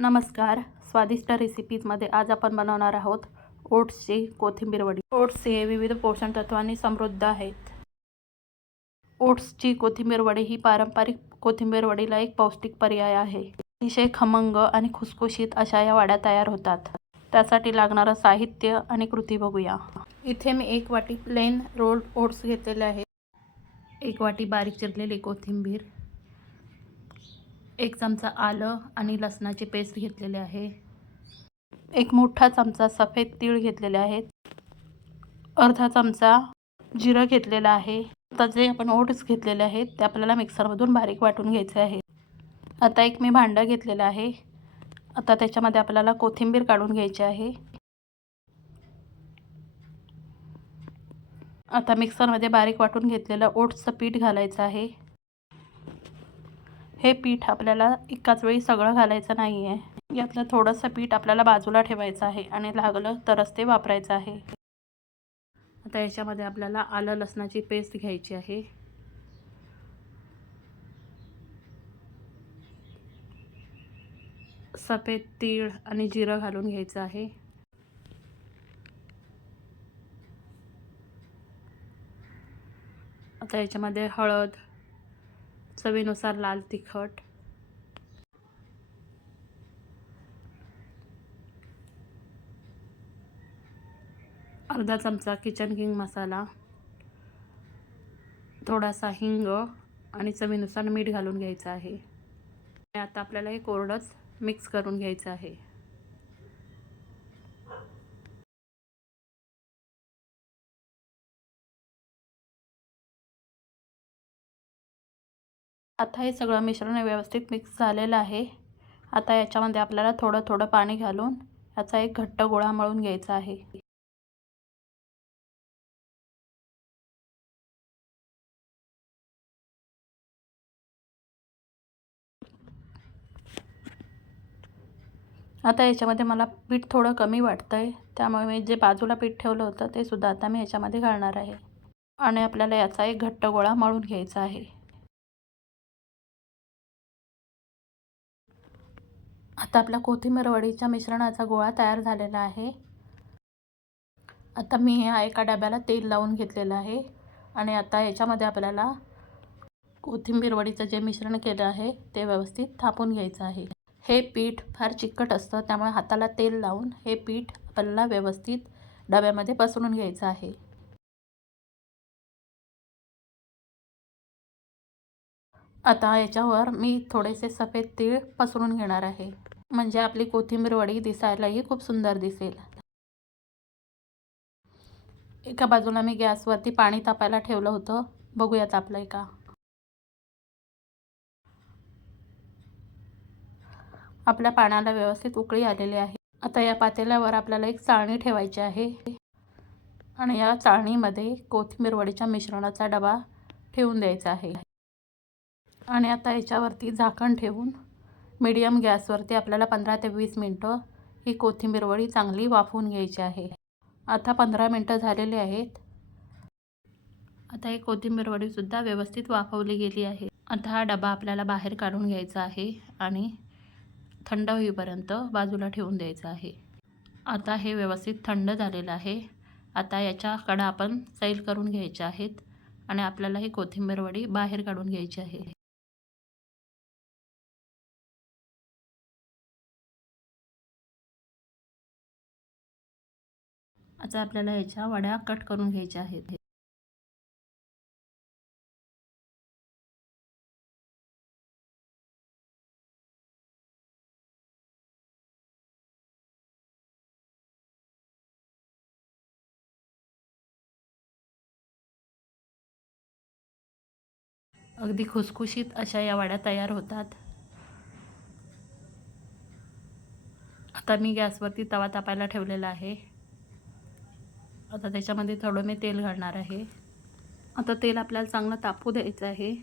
नमस्कार. स्वादिष्ट रेसिपीजमध्ये आज आपण बनवणार आहोत ओट्सची कोथिंबीर वडी. ओट्स हे विविध पोषण तत्वांनी समृद्ध आहेत. ओट्सची कोथिंबीर वडी ही पारंपरिक कोथिंबीर वडीला एक पौष्टिक पर्याय आहे. अतिशय खमंग आणि खुसखुशीत अशा या वड्या तयार होतात. त्यासाठी लागणारं साहित्य आणि कृती बघूया. इथे मी 1 वाटी प्लेन रोल्ड ओट्स घेतलेले आहेत. 1 वाटी बारीक चिरलेली कोथिंबीर, 1 चमचा आलं आणि लसणाची पेस्ट घेतलेली आहे. 1 मोठा चमचा सफेद तीळ घेतलेले आहेत. अर्धा चमचा जिरं घेतलेलं आहे. आता जे आपण ओट्स घेतलेले आहेत ते आपल्याला मिक्सरमधून बारीक वाटून घ्यायचे आहे. आता एक मी भांडं घेतलेलं आहे. आता त्याच्यामध्ये आपल्याला कोथिंबीर काढून घ्यायची आहे. आता मिक्सरमध्ये बारीक वाटून घेतलेलं ओट्सचं पीठ घालायचं आहे. हे पीठ आपल्याला एकाच वेळी सगळं घालायचं नाही आहे. यातलं थोडंसं पीठ आपल्याला बाजूला ठेवायचं आहे आणि लागलं तरच ते वापरायचं आहे. आता याच्यामध्ये आपल्याला आलं लसणाची पेस्ट घ्यायची आहे. सफेद तीळ आणि जिरं घालून घ्यायचं आहे. आता याच्यामध्ये हळद, चवीनुसार लाल तिखट, अर्धा चमचा किचन किंग मसाला, थोडासा हिंग आणि चवीनुसार मीठ घालून घ्यायचं आहे. आता आपल्याला हे कोरडंच मिक्स करून घ्यायचं आहे. आता हे सगळं मिश्रण व्यवस्थित मिक्स झालेलं आहे. आता याच्यामध्ये आपल्याला थोडं थोडं पाणी घालून याचा एक घट्ट गोळा मळून घ्यायचा आहे. आता याच्यामध्ये मला पीठ थोडं कमी वाटतंय, त्यामुळे मी जे बाजूला पीठ ठेवलं होतं ते सुद्धा आता मी याच्यामध्ये घालणार आहे आणि आपल्याला याचा एक घट्ट गोळा मळून घ्यायचा आहे. आता आपल्या कोथिंबीर वडीच्या मिश्रणाचा गोळा तयार झालेला आहे. आता मी एका डब्याला तेल लावून घेतलेलं आहे आणि आता याच्यामध्ये आपल्याला कोथिंबीर वडीचं जे मिश्रण केलं आहे ते व्यवस्थित थापून घ्यायचं आहे. हे पीठ फार चिकट असतं, त्यामुळे हाताला तेल लावून हे पीठ आपल्याला व्यवस्थित डब्यामध्ये पसरून घ्यायचं आहे. आता याच्यावर मी थोडेसे सफेद तीळ पसरून घेणार आहे, म्हणजे आपली कोथिंबीर वडी दिसायलाही खूप सुंदर दिसेल. एका बाजूला मी गॅसवरती पाणी तापायला ठेवलं होतं. बघूया तापलंय का. आपल्या पाण्याला व्यवस्थित उकळी आलेली आहे. आता या पातेल्यावर आपल्याला एक चाळणी ठेवायची आहे आणि या चाळणीमध्ये कोथिंबीर वडीच्या मिश्रणाचा डबा ठेवून द्यायचा आहे आणि आता याच्यावरती झाकण ठेवून मीडियम गॅसवरती आपल्याला 15 ते 20 मिनटं ही कोथिंबीर वडी चांगली वाफवून घ्यायची आहे. आता 15 मिनटं झालेली आहेत. आता ही कोथिंबीर वडीसुद्धा व्यवस्थित वाफवली गेली आहे. आता हा डबा आपल्याला बाहेर काढून घ्यायचा आहे आणि थंड होईपर्यंत बाजूला ठेवून द्यायचं आहे. आता हे व्यवस्थित थंड झालेलं आहे. आता याच्या कडा आपण सैल करून घ्यायच्या आहेत आणि आपल्याला ही कोथिंबीर वडी बाहेर काढून घ्यायची आहे. आता आपल्याला याच्या वड्या कट करून घ्यायच्या आहेत. अगदी खुसखुशीत अशा या वड्या तयार होतात. आता मी गॅसवरती तवा तापायला ठेवलेला आहे. आता त्याच्यामध्ये थोडं मी तेल घालणार आहे. आता तेल आपल्याला चांगलं तापू द्यायचं आहे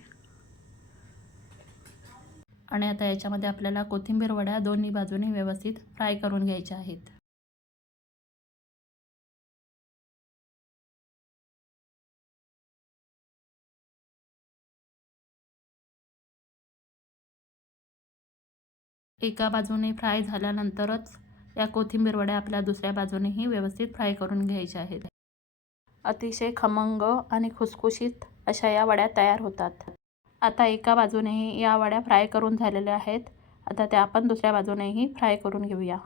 आणि आता याच्यामध्ये आपल्याला कोथिंबीर वड्या दोन्ही बाजूने व्यवस्थित फ्राय करून घ्यायच्या आहेत. एका बाजूने फ्राय झाल्यानंतरच या कोथिंबीर वड्या आपल्या दुसऱ्या बाजूनेही व्यवस्थित फ्राय करून घ्यायच्या आहेत. अतिशय खमंग आणि खुसखुशीत अशा या वड्या तयार होतात. आता एका बाजूनेही या वड्या फ्राय करून झालेल्या आहेत. आता त्या आपण दुसऱ्या बाजूनेही फ्राय करून घेऊया.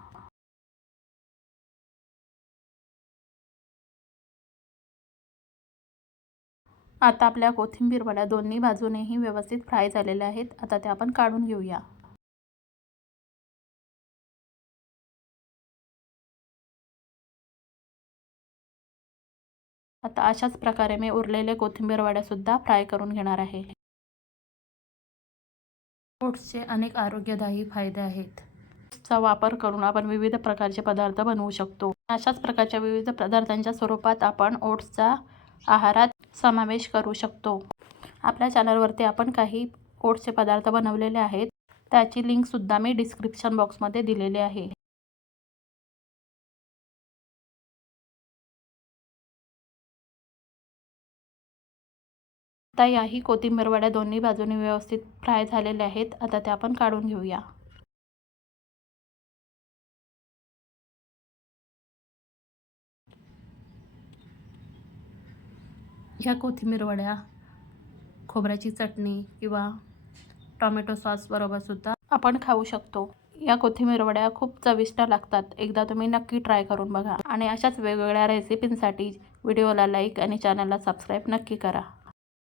आता आपल्या कोथिंबीर वड्या दोन्ही बाजूनेही व्यवस्थित फ्राय झालेल्या आहेत. आता त्या आपण काढून घेऊया. आता अशाच प्रकारे मी उरलेले कोथिंबीर वड्यासुद्धा फ्राय करून घेणार आहे. ओट्सचे अनेक आरोग्यदायी फायदे आहेत. ओट्सचा वापर करून आपण विविध प्रकारचे पदार्थ बनवू शकतो. अशाच प्रकारच्या विविध पदार्थांच्या स्वरूपात आपण ओट्सचा आहारात समावेश करू शकतो. आपल्या चॅनलवरती आपण काही ओट्सचे पदार्थ बनवलेले आहेत. त्याची लिंकसुद्धा मी डिस्क्रिप्शन बॉक्समध्ये दिलेली आहे. आता याही कोथिंबीर वड्या दोन्ही बाजूने व्यवस्थित फ्राय झालेल्या आहेत. आता त्या आपण काढून घेऊया. ह्या कोथिंबीर वड्या खोबऱ्याची चटणी किंवा टोमॅटो सॉस बरोबर सुद्धा आपण खाऊ शकतो. या कोथिंबीर वड्या खूप चविष्ट लागतात. एकदा तुम्ही नक्की ट्राय करून बघा आणि अशाच वेगवेगळ्या रेसिपींसाठी व्हिडिओला लाईक आणि चॅनलला सबस्क्राईब नक्की करा.